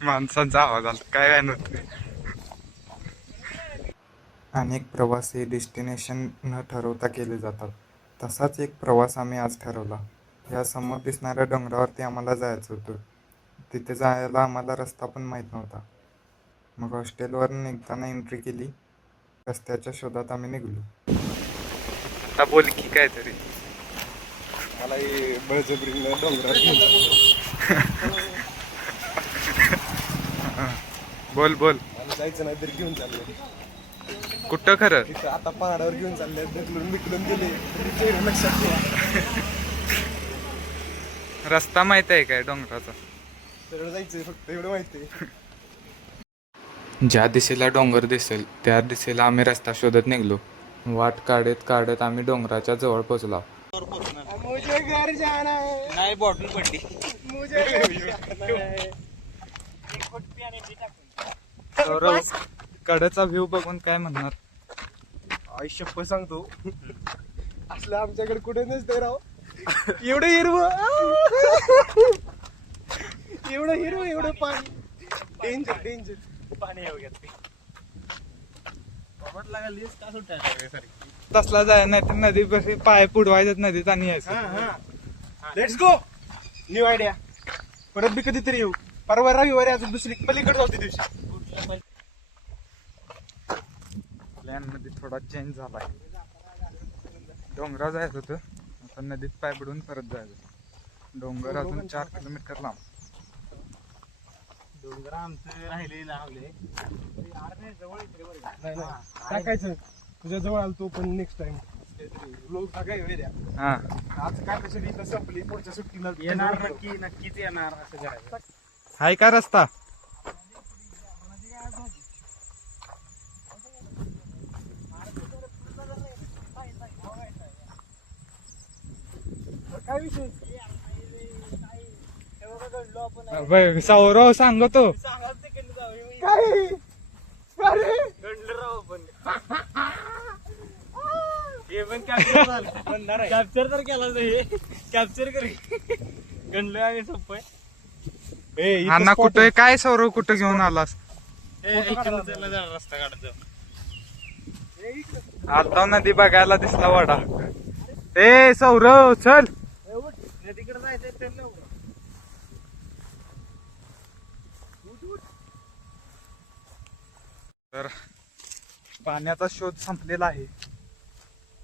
माणसांचा आवाज आला काय नव्हतं. अनेक प्रवास हे डेस्टिनेशन न ठरवता केले जातात. तसाच एक प्रवास आम्ही आज ठरवला. या समोर दिसणाऱ्या डोंगरावरती आम्हाला जायचं होतं. तिथे जायला आम्हाला रस्ता पण माहीत नव्हता. मग हॉस्टेलवर निघताना एंट्री केली. रस्त्याच्या शोधात आम्ही निघलो. आता बोल की काय तरी. मला बळजबरीनं डोंगरावर बोल बोल. मला जायचं नाही तरी घेऊन चाललं. कुठं खरं? तिथं आता पहाडावर घेऊन चालले, ढकलून मिटलून गेले तरी लक्षात ठेवा. रस्ता माहित आहे काय डोंगराचा? सरळ जायचंय फक्त एवढं माहिती आहे. ज्या दिशेला डोंगर दिसेल त्या दिशेला आम्ही रस्ता शोधत निघलो. वाट काढत काढत आम्ही डोंगराच्या जवळ पोहोचलो. मुझे घर जाना है. नाही बॉटल पडली. मुझे कडेचा व्ह्यू बघून काय म्हणणार? आयुष्यप्प सांगतो असलं आमच्याकडे कुठे नसते राव. एवढं हिरवं, एवढं हिरवं, एवढं पाणी. डेंजर डेंजर पाणी येऊ घेत लागलीस का सुट्ट्या तसला जाय नाही तर नदी बशी पाय पुडवायच्यात नदीत आणि यायचं. Let's go. New idea. परत बी कधीतरी येऊ. परवा रविवारी अजून दुसरी पलीकडे जाऊ त्या दिवशी. प्लॅन मध्ये थोडा चेंज झालाय. डोंगरावर जायचं होतं, आता नदीत पाय बुडून परत जायचं. डोंगर अजून 4 किलोमीटर लांब. डोंगर आमचं राहिले लावले टाकायचं तुझ्या जवळ आलो तो पण नेक्स्ट टाइम लोक टाकाय वेड्या. हा आज काय कशी इथं संपली, पुढच्या सुट्टीला येणार नक्कीच येणार असं करायचं. हाय का रस्ता? काय विषय. सौरव सांगतो काय कॅप्चर तर केला नाही. कॅप्चर कर गणलं आहे सोपं. अण्णा कुठे काय? सौरव कुठं घेऊन आलास? रस्ता काढत आता नदी बघायला दिसला वाडा. ए सौरव चल. तिकडे जायचं. तर पाण्याचा शोध संपलेला आहे.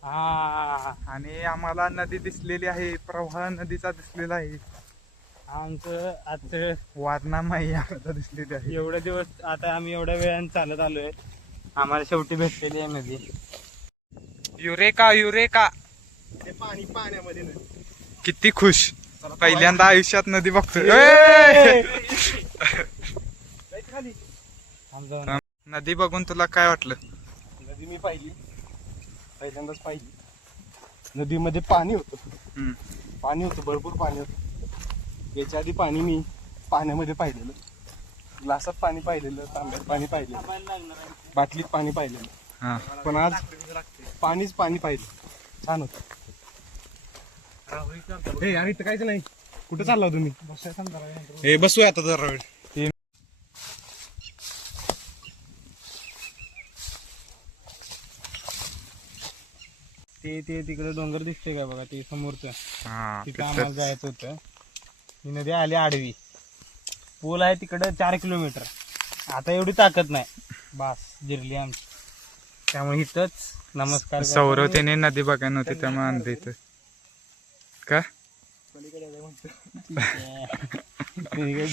हा आणि आम्हाला नदी दिसलेली आहे. प्रवाह नदीचा दिसलेला आहे. आमचं आता वारणा माई आता दिसलेली आहे. एवढे दिवस आता आम्ही एवढ्या वेळाने चालत आलोय. आम्हाला शेवटी भेटलेली आहे नदी. Eureka eureka. ते पाणी पाण्यामध्ये नाही. किती खुश. पहिल्यांदा आयुष्यात नदी बघतोय. खाली नदी बघून तुला काय वाटलं? नदी मी पाहिली, पहिल्यांदाच पाहिली. नदीमध्ये पाणी होतं. पाणी होतं, भरपूर पाणी होतं. याच्या आधी पाणी मी पाण्यामध्ये पाहिलेलं. ग्लासात पाणी पाहिलेलं, तांब्यात पाणी पाहिलेलं, बाटलीत पाणी पाहिलेलं. पण आज पाणीच पाणी पाहिलं. छान होतं. हे आणि इथं काहीच नाही. कुठं चालला तुम्ही? हे बसूया आता जरा वेळ. ते तिकडे डोंगर दिसते का बघा, ते समोरचं. तिथं आम्हाला जायचं होतं. ही नदी आली आडवी. पूल आहे तिकडे 4 किलोमीटर. आता एवढी ताकद नाही, बास जिरली आमची. त्यामुळे इथंच नमस्कार. सौरव त्याने नदी बघायला नव्हती त्यामुळे आणलं इथं का?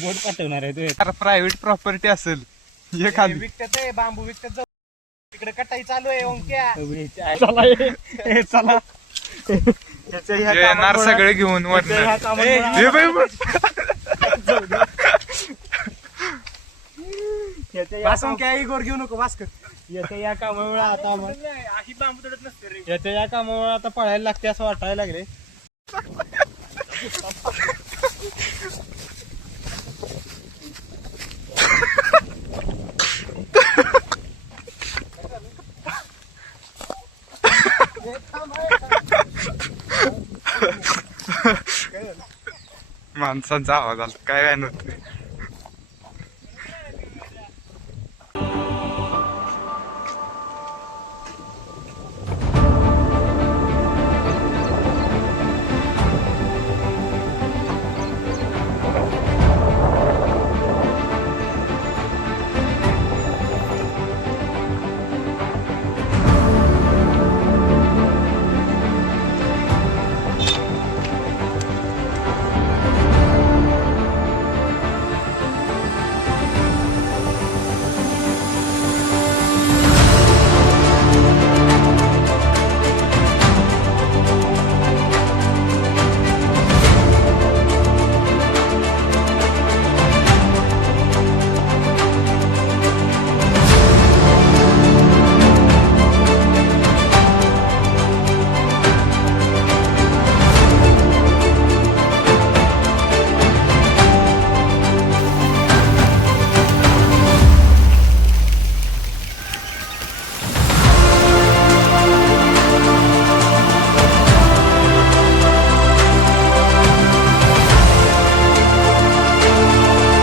बोट पाठवणार आहे तू. प्रायव्हेट प्रॉपर्टी असेल. विकतात आहे, बांबू विकतात. तिकडे कटाई चालू आहे. ओंक्या चला येणार सगळे घेऊन गोर घेऊ नको भास्कर. याच्या या कामामुळे आता याच्या या कामामुळे आता पळायला लागते असं वाटायला लागले. माणसांचा आवाज आला काय व्हॅन होत